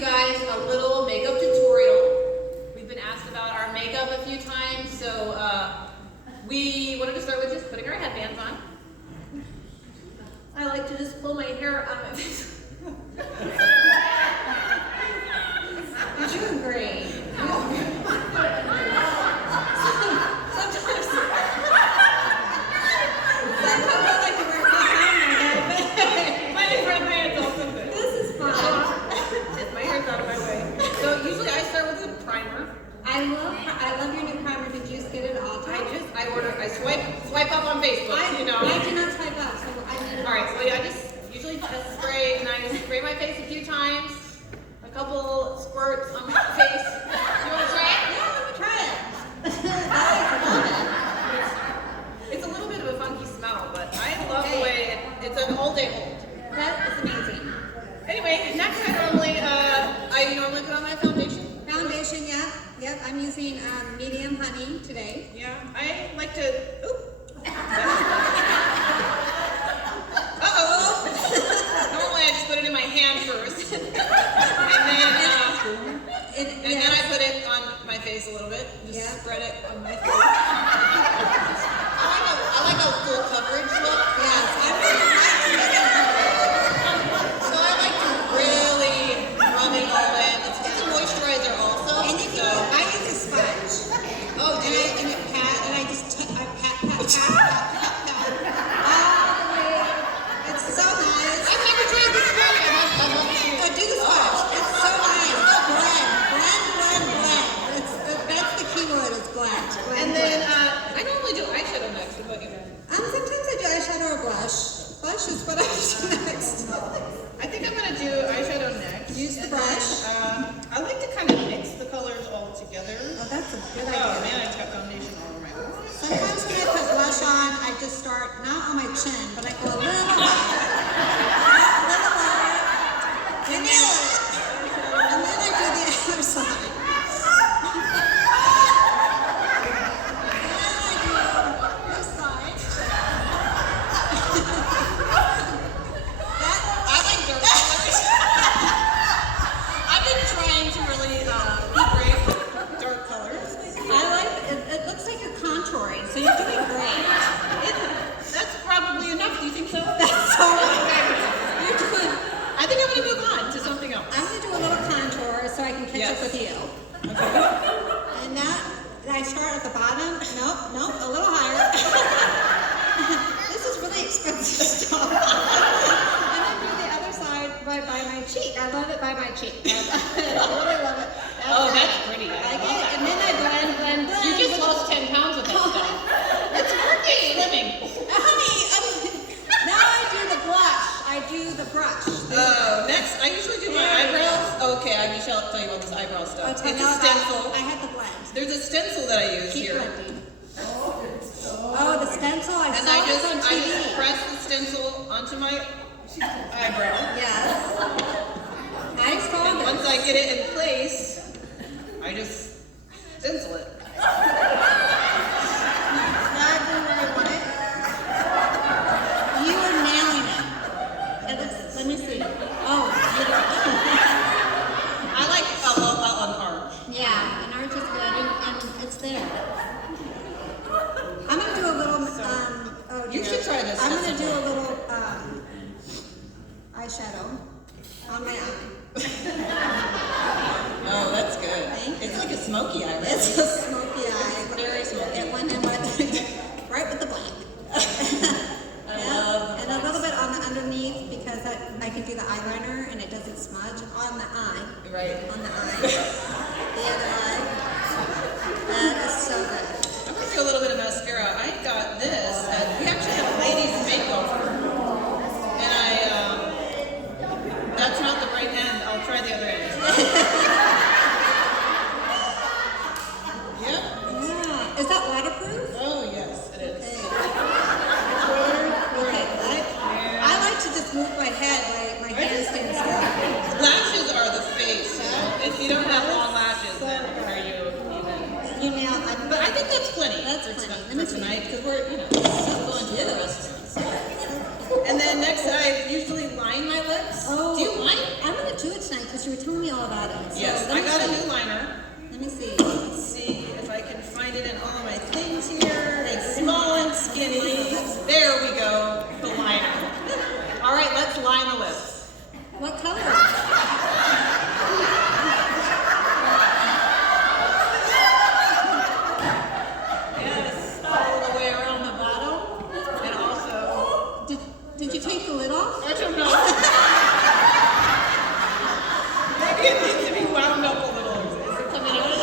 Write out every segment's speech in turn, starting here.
guys a little makeup tutorial. We've been asked about our makeup a few times, so we wanted to start with just putting our headbands on. I like to just pull my hair out of my face. You're doing great. I love your new primer. Did you just get it all time? I swipe up on Facebook, you know. I do not swipe up, so I need it. Alright, so yeah, I just usually just spray, and I spray my face a few times. A couple squirts on my face. You want to try it? Yeah, let me try it. It's a little bit of a funky smell, but I love the way it's an all-day hold. That is amazing. Anyway, next I normally put on my foundation. Foundation, yeah. Yep, I'm using medium honey today. Yeah, I like to. Uh-oh. Normally I just put it in my hand first, and then I put it on my face a little bit. Just spread it on my face. I like a full coverage look. Yes, So I like to really rub it all in. It's a moisturizer also. and you can, I use a sponge. Oh, do you? And I just pat. It's so nice. I've never tried this one. I love to. Oh, do the sponge. It's so nice. Blend. That's the key word is blend. And then I normally do eyeshadow next. What about you? Sometimes I do eyeshadow or blush. Blush is what I do next. I think I'm gonna do eyeshadow next. Use the brush. I like to kind of mix the colors all together. Oh, that's a good idea. Oh man, I just got foundation all over my eyes. Sometimes when I put blush on, I just start not on my chin, but I go a little higher. And then I do the other side. So you're doing great. That's probably enough. Do you think so? That's so You're doing. I think I'm going to move on to something else. I'm going to do a little contour so I can catch up with you. Okay. And now I start at the bottom. Nope, a little higher. This is really expensive stuff. And then do the other side by my cheek. I love it by my cheek. I really love it. That's pretty. I like love it. that. And then I blend. You just lost 10 pounds with that stuff. It's working. Slimming. Honey, now I do the blush. I do the brush. Next, I usually do my eyebrows. Okay, I shall tell you about this eyebrow stuff. It's a stencil. I had the blend. There's a stencil that I use Keep here. blending. Oh, the stencil. I And saw I this on TV. just press the stencil onto my eyebrow. Yes. I saw And this. once I get it in place, I just stencil it. Exactly where I want it. You are nailing it. Let me see. Oh, I like an arch. yeah, an arch is good, and it's there. I'm gonna do a little. You should try this. I'm gonna do a little eyeshadow on my eye. Oh, that's good. It's like a smoky eye, right? It's a smoky eye. Very smoky. It went in right with the black. I love And a little bit on the underneath because I can do the eyeliner and it doesn't smudge on the eye. Right. On the eye. The other eye. That is so good. I'm going to do a little bit of mascara. I got this. We actually have a ladies makeover. And that's not the right end. I'll try the other end. Yep. Yeah. Is that waterproof? Oh, yes, it is. Okay. I like to just move my head, my hands stand still. Lashes are the face, you know? If you don't have long lashes, then are you even? You nailed it. But I think that's plenty. That's for plenty. tonight, because we're, going to the restaurants. And then next, I usually line my lips. Oh. Do you line? I'm going to do it tonight because you were telling me all about it. So Yes, let I me got a see. new liner. Let me see. Let's see if I can find it in all my things here. It's small and skinny. There we go, the liner. All right, let's line the lips. What color? Yes, all the way around the bottom. And also, Did you take the lid off? I don't know. Maybe it needs to be wound up a little. Is it coming out?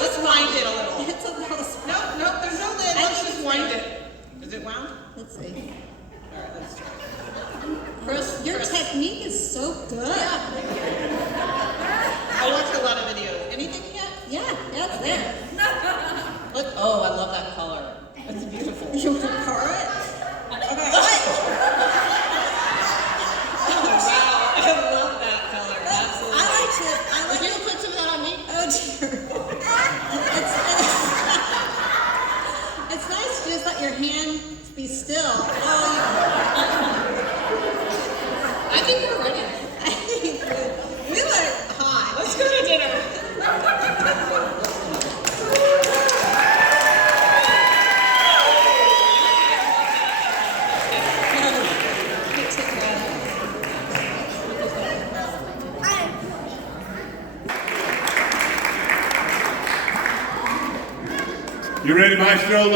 Let's wind it a little. It's a little small. No, there's no lid. Let's just wind it. Is it wound? Let's see. All right, let's try. Chris, Your technique is so good. I watched a lot of videos. Anything yet? Yeah, it's there. Look, oh, I love that color. It's beautiful. You want to pour it? Okay. Oh, wow, I love that color. Absolutely. I like Would it. you put some of that on me? Oh dear. It's nice to just let your hand be still. I think we're ready. I think we look hot. Let's go to dinner. You ready, Maestro?